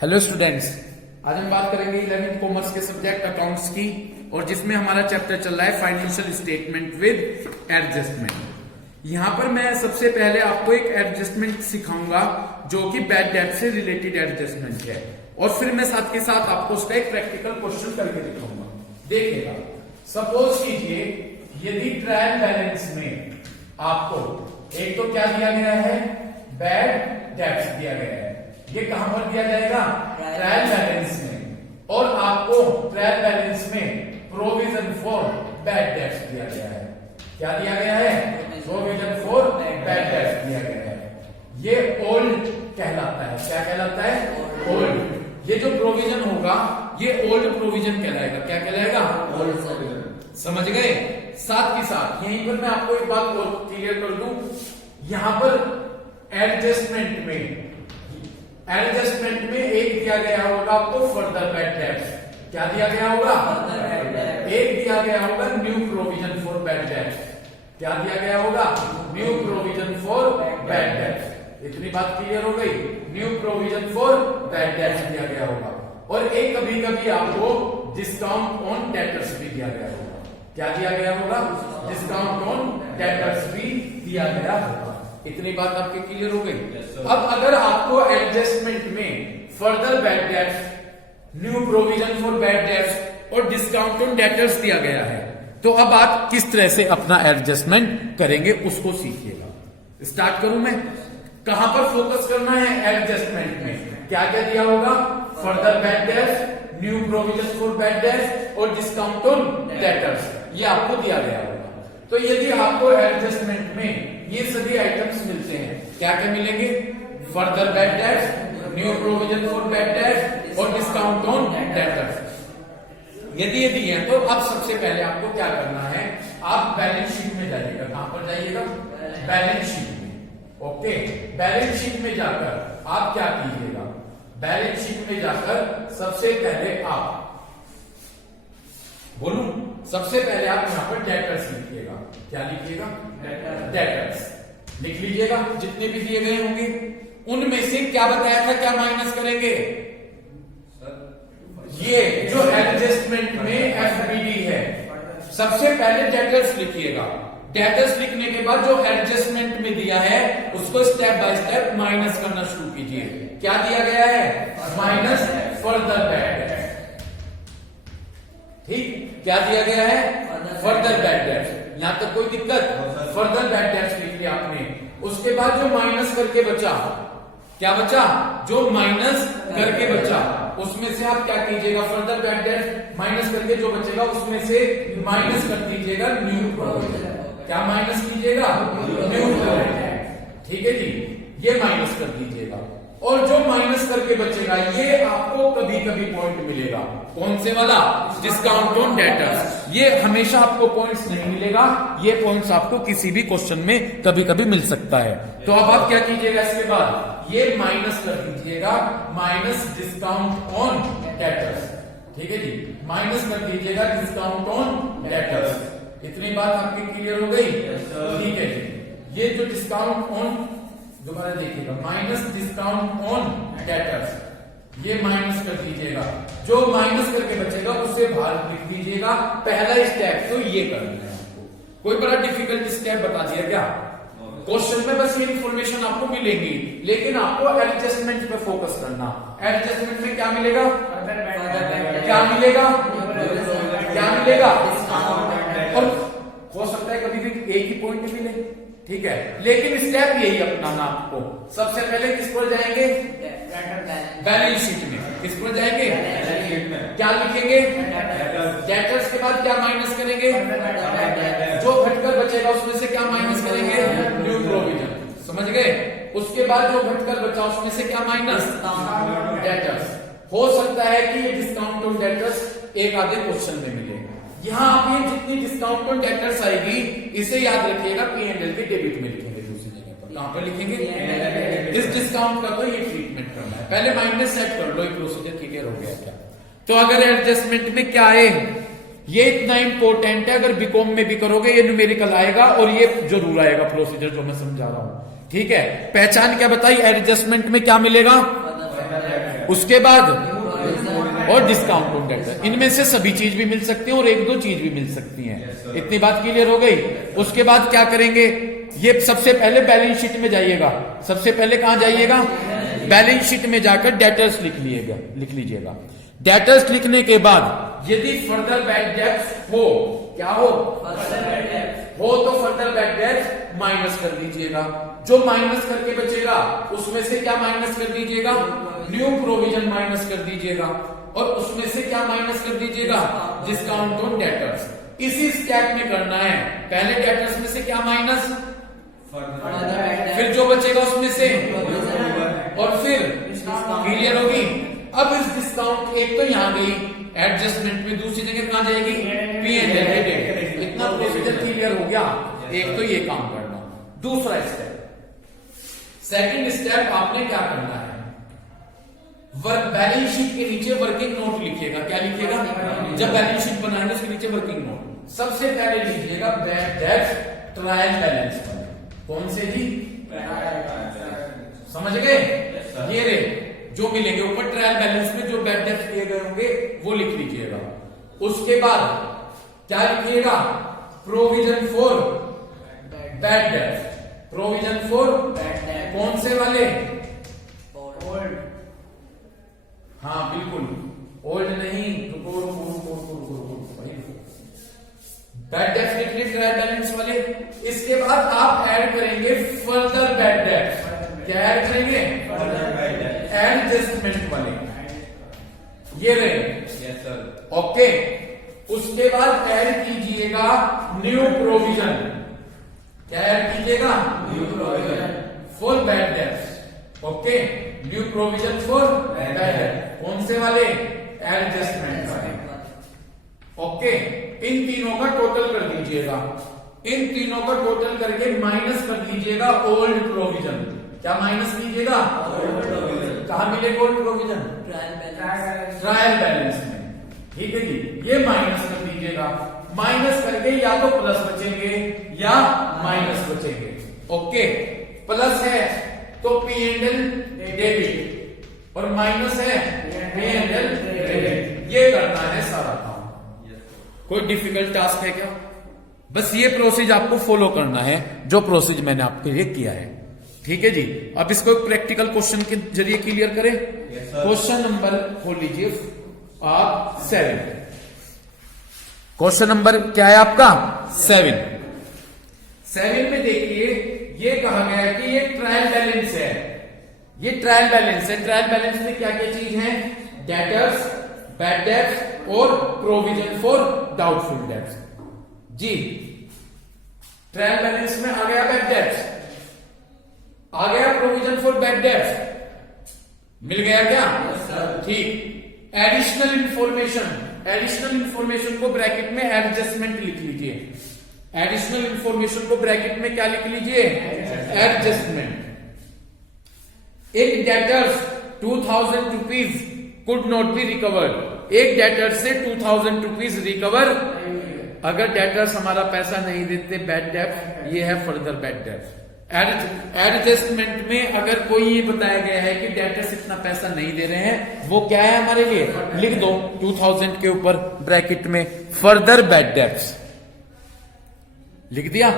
Hello students, आज हम बात करेंगे 11th कॉमर्स के सब्जेक्ट अकाउंट्स की, और जिसमें हमारा चैप्टर चल रहा है फाइनेंशियल स्टेटमेंट विद एडजस्टमेंट। यहां पर मैं सबसे पहले आपको एक एडजस्टमेंट सिखाऊंगा जो कि बैड डेट से रिलेटेड एडजस्टमेंट है, और फिर मैं साथ के साथ आपको उसका एक प्रैक्टिकल क्वेश्चन करके दिखाऊंगा। देखिएगा, सपोज कीजिए यदि ट्रायल बैलेंस में आपको एक तो क्या दिया गया है, बैड डेट्स दिया गया है। ये कहां पर दिया जाएगा, ट्रायल बैलेंस में, और आपको ट्रायल बैलेंस में प्रोविजन फॉर बैड डेट्स दिया गया है। क्या दिया गया है, प्रोविजन फॉर बैड डेट्स दिया गया है। ये ओल्ड कहलाता है। क्या कहलाता है, ओल्ड। ये जो प्रोविजन होगा ये ओल्ड प्रोविजन कहलाएगा। क्या कहलाएगा, ओल्ड प्रोविजन। समझ गए। साथ ही साथ यहीं पर मैं आपको एक बात और क्लियर कर दूं, यहां पर एडजस्टमेंट में एक दिया गया होगा आपको फर्दर बैड डेट्स। क्या दिया गया होगा, एक दिया गया होगा new provision for bad dates. क्या दिया गया होगा, new provision for bad dates. इतनी बात क्लियर हो गई। New provision for bad dates दिया गया होगा, और एक कभी कभी आपको डिस्काउंट ऑन डेटर्स भी दिया गया होगा। क्या दिया गया होगा, डिस्काउंट ऑन डेटर्स भी दिया गया होगा। इतनी बात आपके क्लियर हो गई। अब अगर आपको एडजस्टमेंट में further bad debts, new provision for bad debts और डिस्काउंट ऑन डेटर्स दिया गया है, तो अब आप किस तरह से अपना एडजस्टमेंट करेंगे उसको सीखिएगा। स्टार्ट करूं मैं। कहां पर फोकस करना है, एडजस्टमेंट में क्या क्या दिया होगा, further bad debts, new provision for bad debts और डिस्काउंट ऑन डेटर्स। ये आपको दिया गया होगा। तो यदि आपको एडजस्टमेंट में ये सभी आइटम्स मिलते हैं, क्या क्या मिलेंगे, further bad debts, new provision for bad debts और डिस्काउंट ऑन डेटर्स। यदि ये दिए हैं तो अब सबसे पहले आपको क्या करना है, आप बैलेंस शीट में जाइएगा। कहां पर जाइएगा, बैलेंस शीट में। ओके, बैलेंस शीट में जाकर आप क्या कीजिएगा, बैलेंस शीट में जाकर सबसे पहले आप बोलूं, सबसे पहले आप यहां पर डेटर्स लिखिएगा। क्या लिखिएगा, डेटर्स लिख लीजिएगा। जितने भी दिए गए होंगे उनमें से क्या बताया था, क्या माइनस करेंगे, ये जो एडजस्टमेंट में एफबीडी है, सबसे पहले डेटर्स लिखिएगा। डेटर्स लिखने के बाद जो एडजस्टमेंट में दिया है उसको स्टेप बाय स्टेप माइनस करना शुरू कीजिए। क्या दिया गया है, माइनस फर्दर बैड डेट्स। ठीक, क्या दिया गया है, फर्दर बैड डेट्स। यहां तक कोई दिक्कत, फर्दर बैड डेट्स लिख लिया आपने। उसके बाद जो माइनस करके बचा, क्या बचा, जो माइनस करके बचा उसमें से आप क्या कीजिएगा, फर्दर बैड डेट्स माइनस करके जो बचेगा उसमें से माइनस कर दीजिएगा न्यू प्रोविजन। क्या माइनस कीजिएगा, न्यू प्रोविजन। ठीक है जी, ये माइनस कर दीजिएगा। और जो माइनस करके बचेगा ये आपको कभी कभी पॉइंट मिलेगा। कौन से वाला, डिस्काउंट ऑन डेटर्स। ये हमेशा आपको पॉइंट्स नहीं मिलेगा, ये पॉइंट्स आपको किसी भी क्वेश्चन में कभी कभी मिल सकता है। तो अब आप क्या कीजिएगा, इसके बाद ये माइनस कर दीजिएगा, माइनस डिस्काउंट ऑन डेटर्स। ठीक है जी, माइनस कर दीजिएगा डिस्काउंट ऑन डेटर्स। इतनी बात आपकी क्लियर हो गई। ठीक है जी, ये जो डिस्काउंट ऑन, दोबारा देखिएगा, माइनस डिस्काउंट ऑन डेटर्स, ये माइनस कर दीजिएगा। जो माइनस करके बचेगा उसे बाहर लिख दीजिएगा। पहला स्टेप तो ये करना है आपको। कोई बड़ा डिफिकल्ट स्टेप बता दिया क्या, क्वेश्चन में बस ये इंफॉर्मेशन आपको मिलेगी, लेकिन आपको एडजस्टमेंट पे फोकस करना। एडजस्टमेंट में क्या मिलेगा, क्या मिलेगा, क्या मिलेगा, और हो सकता है कभी भी एक ही पॉइंट मिले। ठीक है, लेकिन स्टेप यही अपनाना आपको। सबसे पहले किस पर जाएंगे, बैलेंस शीट में। किस पर जाएंगे, क्या लिखेंगे, डेटर्स के बाद क्या माइनस करेंगे, जो घटकर बचेगा उसमें से क्या माइनस करेंगे, न्यू प्रोविजन। समझ गए। उसके बाद जो घटकर बचा उसमें से क्या माइनस, डेटर्स। हो सकता है कि ये डिस्काउंट ऑन डेटर्स एक आधे क्वेश्चन में मिले। यहां आप ये जितनी डिस्काउंट ऑन डेटर्स आएगी इसे याद रखिएगा, P&L के डेबिट में लिखेंगे दूसरी जगह पर। कहां पर लिखेंगे, इस डिस्काउंट का तो ये ट्रीटमेंट करना है। पहले माइनस सेट कर लो, ये प्रोसीजर क्लियर हो गया क्या। तो अगर एडजस्टमेंट में क्या है, ये इतना इंपॉर्टेंट है, अगर बीकॉम में भी करोगे ये न्यूमेरिकल आएगा और ये जरूर आएगा प्रोसीजर जो मैं समझा रहा हूं। ठीक है, पहचान क्या बताई, एडजस्टमेंट में क्या मिलेगा, उसके बाद और डिस्काउंट ऑन डेटर। इनमें से सभी चीज भी मिल सकती है और एक दो चीज भी मिल सकती है। इतनी बात क्लियर हो गई। उसके बाद क्या करेंगे, ये सबसे पहले बैलेंस शीट में जाइएगा। सबसे पहले कहां जाइएगा, बैलेंस शीट में जाकर डेटर्स लिख लीजिएगा। डेटर्स लिखने के बाद यदि फर्दर बैड डेट्स हो, क्या हो तो फर्दर बैड डेट्स माइनस कर दीजिएगा। जो माइनस करके बचेगा उसमें से क्या माइनस कर दीजिएगा, न्यू प्रोविजन माइनस कर दीजिएगा। और उसमें से क्या माइनस कर दीजिएगा, डिस्काउंट ऑन डेटर्स। इसी स्टेप में करना है। पहले डेटर्स में से क्या माइनस, फिर जो बचेगा उसमें से, और फिर क्लियर होगी। अब इस डिस्काउंट एक तो यहां गई एडजस्टमेंट में, दूसरी जगह कहां जाएगी, P&L। इतना प्रोसीजर क्लियर हो गया। एक तो ये काम करना। दूसरा स्टेप, सेकंड स्टेप आपने क्या करना है, वर्क बैलेंस शीट के नीचे वर्किंग नोट लिखिएगा। क्या लिखिएगा, जब बैलेंस शीट बनाएंगे उसके नीचे वर्किंग नोट। सबसे पहले लिखिएगा बैड डेट ट्रायल बैलेंस। कौन से जी, समझ गए, ये रे जो मिलेंगे ऊपर ट्रायल बैलेंस में जो बैड डेट्स दिए गए होंगे वो लिख लीजिएगा। उसके बाद क्या लिखिएगा, provision for bad dates. Provision for कौन से वाले, ओल्ड, हाँ बिल्कुल, ओल्ड नहीं, बैड डेट्स लिख ली ट्रायल बैलेंस वाले। इसके बाद आप ऐड करेंगे फर्दर बैड डेट्स। क्या ऐड करेंगे, एडजस्टमेंट वाले, ये रहे। Yes sir, okay. उसके बाद ऐड कीजिएगा न्यू प्रोविजन। क्या ऐड कीजिएगा, new provision for bad dates. Okay, new provision for bad debt. कौन से वाले, एडजस्टमेंट वाले। ओके, इन तीनों का टोटल कर दीजिएगा। इन तीनों का टोटल करके माइनस कर दीजिएगा ओल्ड प्रोविजन। क्या माइनस कीजिएगा, ओल्ड प्रोविजन। कहां मिलेगा ओल्ड प्रोविजन, ट्रायल बैलेंस में। ठीक है जी, ये माइनस कर दीजिएगा। माइनस करके या तो प्लस बचेंगे या माइनस बचेंगे। ओके, प्लस है तो P&L डेबिट और माइनस है P&L क्रेडिट। ये करना है सारा काम। कोई डिफिकल्ट टास्क है क्या, बस ये प्रोसेस आपको फॉलो करना है जो प्रोसेस मैंने आपके लिए किया है। ठीक है जी, अब इसको प्रैक्टिकल क्वेश्चन के जरिए क्लियर करें। क्वेश्चन नंबर खोल लीजिए आप 7। क्वेश्चन नंबर क्या है आपका 7। 7 में देखिए ये कहा गया है कि ये ट्रायल बैलेंस है। ये ट्रायल बैलेंस है। ट्रायल बैलेंस में क्या क्या चीज है, डेटर्स, बैड डेट्स और प्रोविजन फॉर डाउटफुल डेट्स। जी, ट्रायल बैलेंस में आ गया बैड डेट्स, आ गया प्रोविजन फॉर बैड डेट्स, मिल गया क्या, ठीक। एडिशनल इंफॉर्मेशन को ब्रैकेट में एडजस्टमेंट लिख लीजिए। एडिशनल इंफॉर्मेशन को ब्रैकेट में क्या लिख लीजिए, एडजस्टमेंट। एक debtors 2000 rupees could not be recovered. एक डेटर से 2000 रुपीज रिकवर, अगर डेटर्स हमारा पैसा नहीं देते, बैड डेट, ये है फर्दर बैड डेट। एडजस्टमेंट में अगर कोई ये बताया गया है कि डेटर्स इतना पैसा नहीं दे रहे हैं, वो क्या है हमारे लिए, लिख दो 2000 के ऊपर ब्रैकेट में फर्दर बैड डेट्स लिख दिया।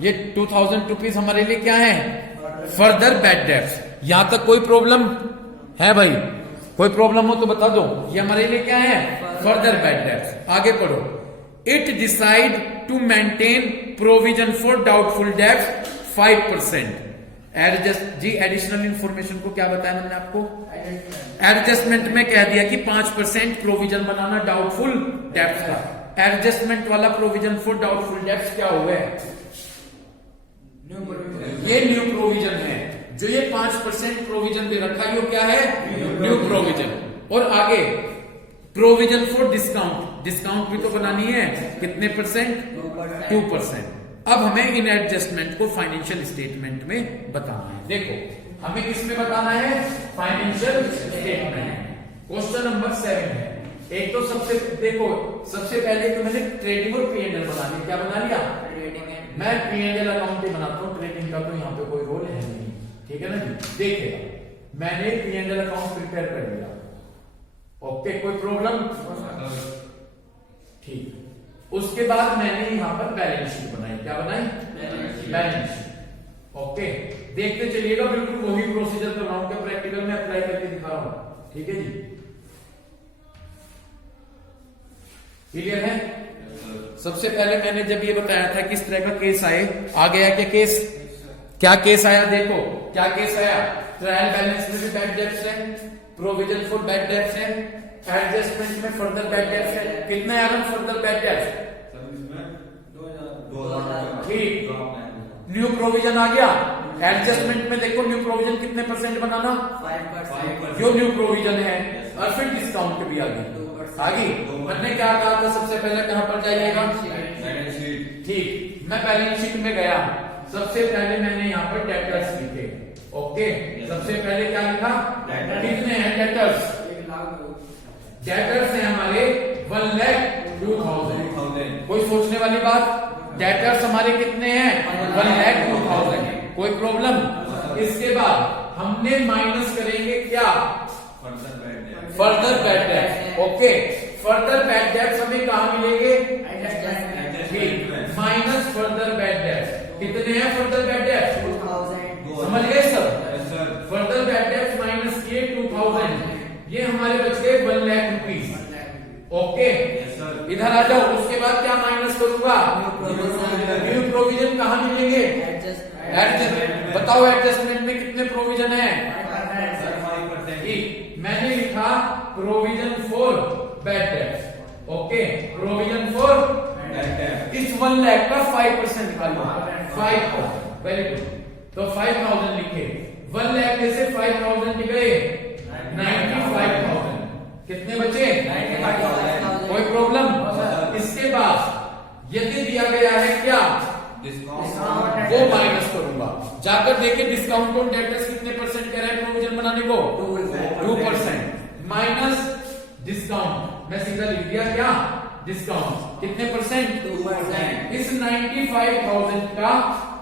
ये 2000 रुपीज हमारे लिए क्या है, फर्दर बैड डेट्स। यहां तक कोई प्रॉब्लम है भाई, कोई प्रॉब्लम हो तो बता दो। ये हमारे लिए क्या है, फर्दर बैड डेट्स। आगे पढ़ो। It decide to maintain provision for doubtful debts 5%। Adjust जी, एडिशनल इंफॉर्मेशन को क्या बताया मैंने आपको, एडजस्टमेंट में कह दिया कि 5% प्रोविजन बनाना डाउटफुल डेट्स का। एडजस्टमेंट वाला प्रोविजन फॉर डाउटफुल डेट्स क्या हुआ है, ये न्यू प्रोविजन है। जो ये 5% प्रोविजन दे रखा है, ये क्या है, न्यू प्रोविजन। और आगे प्रोविजन फॉर डिस्काउंट, डिस्काउंट भी तो बनानी है, कितने परसेंट, 2%। अब हमें इन एडजस्टमेंट को फाइनेंशियल स्टेटमेंट में बताना है। देखो हमें किसमें बताना है, फाइनेंशियल स्टेटमेंट। क्वेश्चन नंबर 7 है। एक तो सबसे देखो, सबसे पहले तो मैंने ट्रेडिंग और P&L बना लिया। क्या बना लिया, मैं P&L अकाउंट ही बनाता हूँ, ट्रेडिंग का तो यहाँ पे कोई रोल है नहीं। ठीक है ना जी, देखिएगा मैंने P&L अकाउंट प्रिपेयर कर लिया। ओके, कोई प्रॉब्लम? ठीक। उसके बाद मैंने यहां पर बैलेंस शीट बनाई। क्या बनाई? Balance sheet. ओके, देखते चलिएगा, बिल्कुल वही प्रोसीजर कर रहा हूं, क्या प्रैक्टिकल में अप्लाई करके दिखा रहा हूं। ठीक है जी, क्लियर है? सबसे पहले मैंने जब ये बताया था किस तरह का केस आए, आ गया क्या केस? क्या केस आया? देखो क्या केस आया। ट्रायल बैलेंस में भी बैड डेब्ट्स है, प्रोविजन फॉर बैड डेब्ट्स है, एडजस्टमेंट में फर्दर बैड डेब्ट्स है। कितने आए फर्दर बैड डेब्ट्स? ठीक, न्यू प्रोविजन आ गया। एडजस्टमेंट में देखो न्यू प्रोविजन कितने परसेंट बनाना? 5%। जो न्यू प्रोविजन है, और फिर डिस्काउंट भी आ गई। आगे मैंने क्या कहा था? सबसे पहले कहां पर जाइएगा? ठीक, मैं बैलेंस शीट में गया। सबसे पहले मैंने यहाँ पर डेटर्स लिखे। ओके, सबसे पहले क्या लिखा? कितने हैं डेटर्स? डेटर्स है हमारे 1,02,000। कोई सोचने वाली बात? डेटर्स हमारे कितने हैं? 1,02,000। कोई प्रॉब्लम? इसके बाद हमने माइनस करेंगे क्या? Further bad debts. Okay, further bad debts हमें कहां मिलेंगे? Minus further bad debts. कितने हैं फर्दर बैड डेब्ट्स? 2,000। समझ गए सब? फर्दर बैड डेब्ट्स माइनस किए 2,000, ये हमारे बच गए 1 लाख रुपीज। ओके, इधर आ जाओ। उसके बाद क्या माइनस करूंगा? न्यू प्रोविजन कहां मिलेंगे? एडजस्टमेंट। बताओ एडजस्टमेंट में कितने प्रोविजन है? मैंने लिखा provision for bad debts. Okay, provision for bad debts. इस 1 लाख का 5% निकालो। 5,000। Very good. तो 5,000 लिखे। 1 लाख में से 5,000 निकले 95,000। कितने बचे? 95,000। कोई प्रॉब्लम? इसके बाद यदि दिया गया है क्या? डिस्काउंट, वो माइनस करूंगा। जाकर देखिए डिस्काउंट ऑन डेटर्स कितने परसेंट कह रहा है प्रोविजन बनाने को? 2%। माइनस डिस्काउंट, मैं सीधा लिख दिया क्या? डिस्काउंट कितने परसेंट? 2%। इस 95,000 का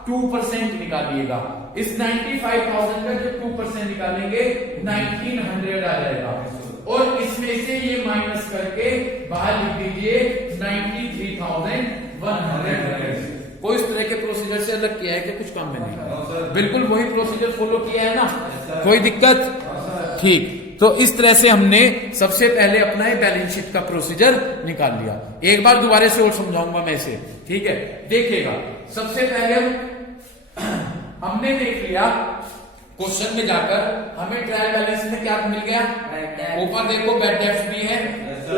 2% निकालिएगा। इस 95,000 का जब 2% निकालेंगे 1,900 आ जाएगा, और इसमें से ये माइनस करके बाहर लिख दीजिए 93,100। कोई इस तरह के प्रोसीजर से अलग किया है कि कुछ काम में नहीं? बिल्कुल वही प्रोसीजर फॉलो किया है ना? कोई दिक्कत? ठीक। तो इस तरह से हमने सबसे पहले अपना बैलेंस शीट का प्रोसीजर निकाल लिया। एक बार दोबारा से और समझाऊंगा मैं इसे, ठीक है? देखिएगा, सबसे पहले हमने देख लिया क्वेश्चन में जाकर हमें ट्रायल बैलेंस में क्या मिल गया? ऊपर देखो बैड डेब्ट्स भी है,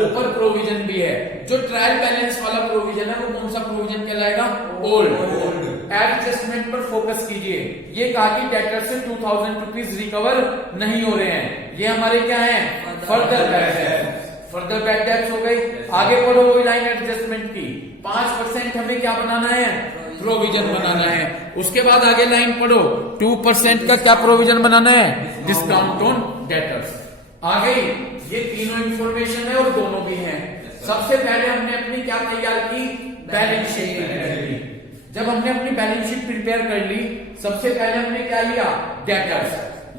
ऊपर प्रोविजन भी है। जो ट्रायल बैलेंस वाला प्रोविजन है वो कौन सा प्रोविजन कहलाएगा? ओल्ड। एडजस्टमेंट पर फोकस कीजिए। ये कहा कि डेटर से 2,000 रुपीज रिकवर नहीं हो रहे हैं, ये हमारे क्या है? Further bad debts. Further bad debts हो गई। आगे पढ़ो वही लाइन एडजस्टमेंट की। 5% हमें क्या बनाना है? प्रोविजन बनाना है। उसके बाद आगे लाइन पढ़ो, 2% का क्या प्रोविजन बनाना है? Discount on debtors. आ गई। ये तीनों इंफॉर्मेशन है और दोनों भी हैं। सबसे पहले हमने अपनी क्या तैयार की? बैलेंस शीट प्रिपेयर की। जब हमने अपनी बैलेंस शीट प्रिपेयर कर ली, सबसे पहले हमने क्या लिया? डेटर्स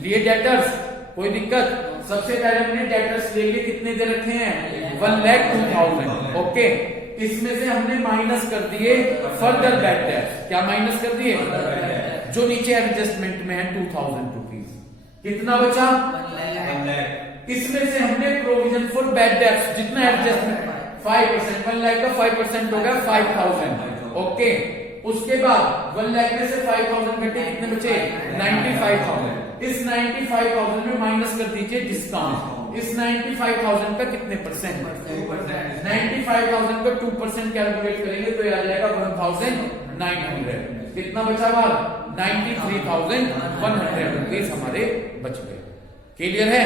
लिए। डेटर्स कोई दिक्कत? सबसे पहले हमने डेटर्स ले लिए। कितने दे रखे हैं? 1,02,000। ओके, इसमें से हमने माइनस कर दिए फर्दर बैड डेब्ट्स। क्या माइनस कर दिए? जो नीचे एडजस्टमेंट में है 2,000 रुपीज। कितना बचा? 1 लाख। इसमें से हमने प्रोविजन फॉर बैड डेब्ट्स जितना एडजस्टमेंट 5%, 1 लाख का 5% हो गया 5,000। ओके, उसके बाद 1 लाख में से 5,000 घटे, कितने बचे? 95,000। इस 95,000 में माइनस कर दीजिए डिस्काउंट। इस 95,000 का कितने परसेंट? 95,000 का 2% कैलकुलेट करेंगे तो आ जाएगा 1,900। कितना बचा बाहर? 93,100 रुपीज हमारे बच गए। क्लियर है?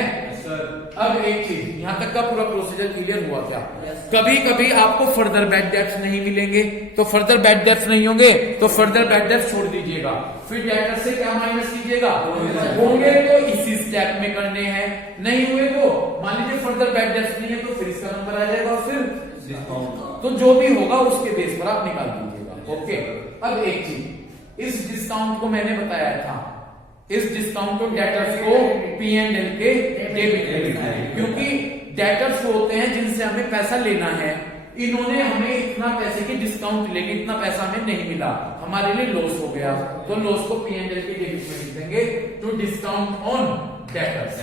अब एक चीज, यहां तक का पूरा प्रोसीजर क्लियर हुआ क्या? कभी कभी आपको फर्दर बैड डेब्ट्स नहीं मिलेंगे, तो फर्दर बैड डेब्ट्स नहीं होंगे तो फर्दर बैड डेब्ट्स छोड़ दीजिएगा। फिर डेटर से क्या माइनस कीजिएगा? होंगे तो इसी स्टेप में करने हैं, नहीं हुए तो मान लीजिए फर्दर बैड डेब्ट्स नहीं है तो फिर इसका नंबर आ जाएगा और फिर डिस्काउंट। तो जो भी होगा उसके बेस पर आप निकाल दीजिएगा। ओके, अब एक चीज, इस डिस्काउंट को मैंने बताया था, इस डिस्काउंट को डेटर्स को P&L के डेबिट में लिखा है, क्योंकि डेटर्स होते हैं जिनसे हमें पैसा लेना है, इन्होंने हमें इतना पैसे की डिस्काउंट लेके इतना पैसा हमें नहीं मिला, हमारे लिए लॉस हो गया, तो लॉस को P&L के डेबिट में लिख देंगे टू डिस्काउंट ऑन डेटर्स।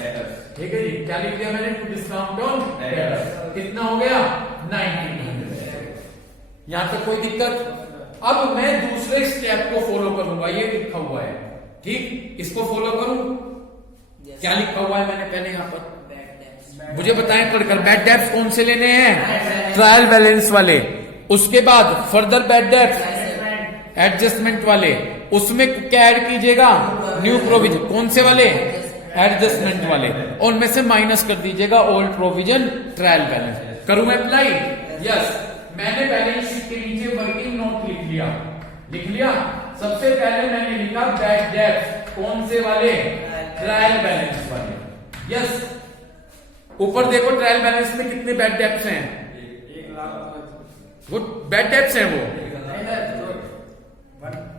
ठीक है जी, क्या लिख दिया मैंने? To discount on debtors. कितना हो गया? 1900। यहां तक कोई दिक्कत? अब मैं दूसरे स्टेप को फॉलो करूंगा, ये लिखा हुआ है, ठीक, इसको फॉलो करूं। क्या लिखा हुआ है मैंने पहले यहां पर? मुझे बताएं पढ़कर, बैड डेब्ट्स कौन से लेने हैं? ट्रायल बैलेंस वाले। उसके बाद फर्दर बैड डेब्ट्स एडजस्टमेंट वाले, उसमें क्या ऐड कीजिएगा? New provision. कौन से वाले? एडजस्टमेंट वाले। और उनमें से माइनस कर दीजिएगा ओल्ड प्रोविजन, ट्रायल बैलेंस। करूं मैं अप्लाई? यस। मैंने बैलेंस शीट के नीचे वर्किंग नोट लिख लिया। लिख लिया। सबसे पहले मैंने लिखा बैड डेब्ट्स। कौन से वाले? ट्रायल बैलेंस वाले। यस। ऊपर देखो ट्रायल बैलेंस में कितने बैड डेब्ट्स हैं? 1,00,000। वो बैड डेब्ट्स हैं वो।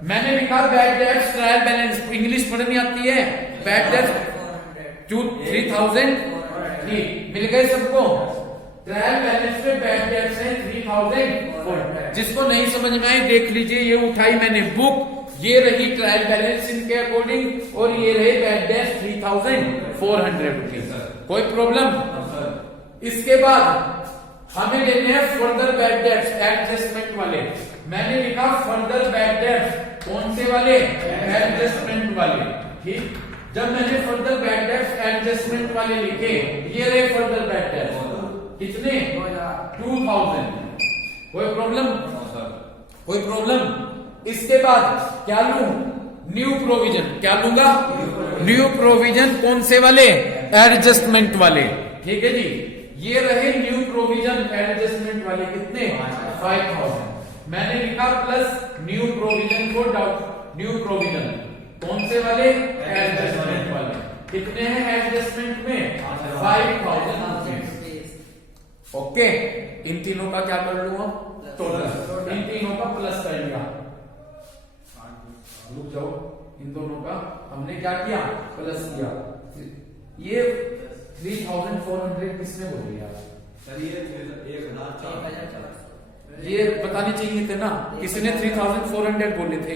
मैंने लिखा bad debts trial balance. English पढ़नी आती है? Bad debts 3,000। ठीक, मिल गए सबको? ट्रायल बैलेंस में बैड डेब्ट्स हैं 3,000। जिसको नहीं समझ में आए देख लीजिए, ये उठाई मैंने बुक, ये रही ट्रायल बैलेंस इनके अकॉर्डिंग, और ये रहे बैड डेब्ट्स 3,400 रुपीज। कोई प्रॉब्लम? इसके बाद हमें लेने हैं फर्दर बैड डेब्ट्स एडजस्टमेंट वाले। मैंने लिखा फर्दर बैड डेब्ट्स। कौन से वाले? एडजस्टमेंट वाले। ठीक, जब मैंने फर्दर बैड डेब्ट्स एडजस्टमेंट वाले लिखे, ये रहे फर्दर बैड डेब्ट्स। कितने? 2,000। कोई प्रॉब्लम? कोई प्रॉब्लम? इसके बाद क्या लूं? New provision. क्या लूंगा? New provision. कौन से वाले? एडजस्टमेंट वाले। ठीक है जी, ये रहे न्यू प्रोविजन एडजस्टमेंट वाले। कितने? 5,000। मैंने लिखा प्लस न्यू प्रोविजन को डाउट न्यू प्रोविजन। कौन से वाले? एडजस्टमेंट वाले। कितने हैं एडजस्टमेंट में? 5,000। ओके, इन तीनों का क्या कर लूंगा? टोटल। इन तीनों का प्लस कर लिया। रुक जाओ, इन दोनों का हमने क्या किया? प्लस किया। ये 3,400 किसने बोल दिया? ये बताने चाहिए थे ना, किसने 3,400 बोले थे?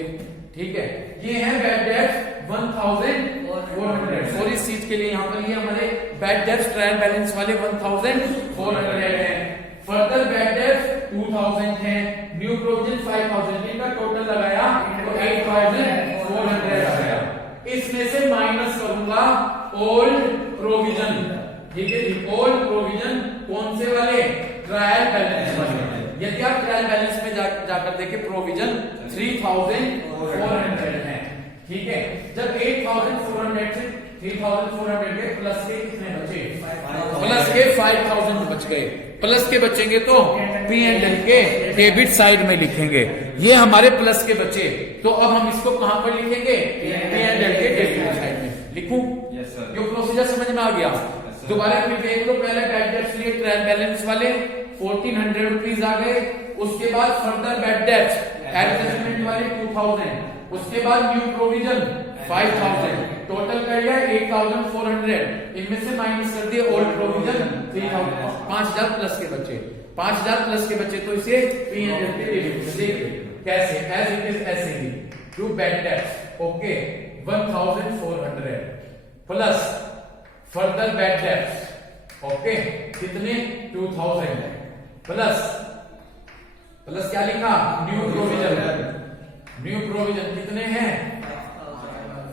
ठीक है, ये है बैड डेब्ट्स 1,400। और इस चीज के लिए यहाँ पर ये हमारे बैड डेब्ट्स ट्रायल बैलेंस वाले 1,400 है। फर्दर बैड डेब्ट्स 2,000 है। New provision 5,000। इनका टोटल लगाया तो 8,400 आया। इसमें से माइनस करूंगा ओल्ड प्रोविजन। ठीक है जी, ओल्ड प्रोविजन कौन से वाले? ट्रायल बैलेंस वाले। यदि आप ट्रायल बैलेंस में जाकर देखें, प्रोविजन 3,400 है। ठीक है, जब 8,400 से 3,400 के प्लस के कितने बचे? प्लस के 5,000 बच गए। प्लस के बचेंगे तो P&L के डेबिट साइड में लिखेंगे। ये हमारे प्लस के बचे, तो अब हम इसको कहां पर लिखेंगे? P&L के डेबिट साइड में। लिखूं? ये प्रोसीजर समझ में आ गया? दोबारा फिर देख लो। पहले बैड डेब्ट्स लिए ट्रायल बैलेंस वाले 1,400 रुपीज आ गए। उसके बाद फर्दर बैड डेब्ट्स एडजस्टमेंट वाले 2,000। उसके बाद न्यू प्रोविजन 5,000। टोटल कर लिया 8,400। इनमें से माइनस कर दिए ओल्ड प्रोविजन 3,000। 5,000 प्लस के बचे। 5,000 प्लस के बचे, तो इसे P&L के डेबिट में कैसे? एज इट इज ऐसे ही to bad debts. Okay, 1,400 plus further bad debts. Okay, कितने? 2,000 प्लस क्या लिखा? New provision. न्यू प्रोविजन कितने हैं?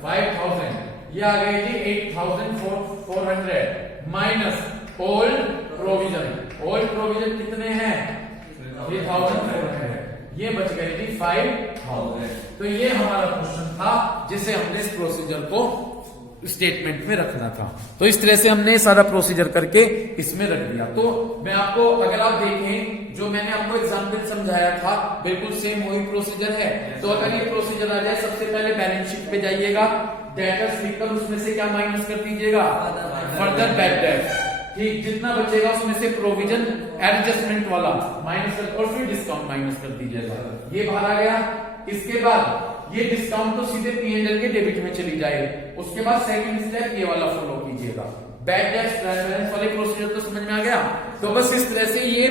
5,000। ये आ गए जी 8,400 minus old provision. Old provision कितने हैं? 3,400। ये बच गए जी 5,000। तो ये हमारा क्वेश्चन था जिसे हमने इस प्रोसीजर को स्टेटमेंट में रखना था। तो इस तरह से हमने सारा प्रोसीजर करके इसमें रख दिया। तो मैं आपको, अगर आप देखें, जो मैंने आपको एग्जाम्पल समझाया था बिल्कुल सेम वही प्रोसीजर है। तो अगर ये प्रोसीजर आ जाए, सबसे पहले बैलेंस शीट पे जाइएगा, डेटर्स लिखकर उसमें से क्या माइनस कर दीजिएगा? Further bad debts. ठीक, जितना बचेगा उसमें से प्रोविजन एडजस्टमेंट वाला माइनस कर, और फिर डिस्काउंट माइनस कर दीजिएगा। ये बाहर आ गया। इसके बाद ये डिस्काउंट तो सीधे P&L के डेबिट में चली जाए। उसके बाद सेकंड स्टेप ये वाला फॉलो कीजिएगा। बैड डेब्ट्स ट्रायल बैलेंस वाले प्रोसीजर तो समझ में में आ गया। तो बस इस तरह से ये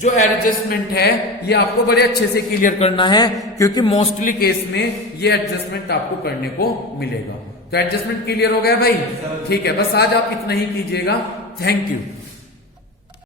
जो एडजस्टमेंट है ये आपको बड़े अच्छे से क्लियर करना है, क्योंकि मोस्टली केस में ये एडजस्टमेंट आपको करने को मिलेगा। तो एडजस्टमेंट क्लियर हो गया भाई? ठीक है, बस आज आप इतना ही कीजिएगा। Thank you.